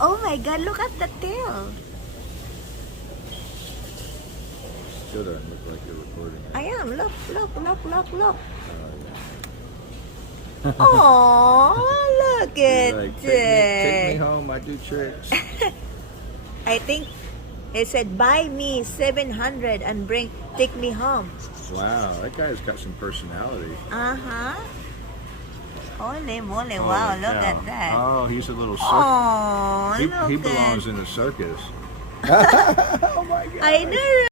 Oh my God, look at the tail. Still doesn't look like you're recording it. I am. Look, look, look, look, look. Oh, Oh, look yeah. at Like, take me it. home, I do tricks. I think he said, buy me 700 and take me home. Wow, that guy's got some personality. Uh-huh. Holy moly, Holy wow, look cow. at that. Oh, he's a little circus. Oh, He look belongs at in a circus. Oh my God. I know.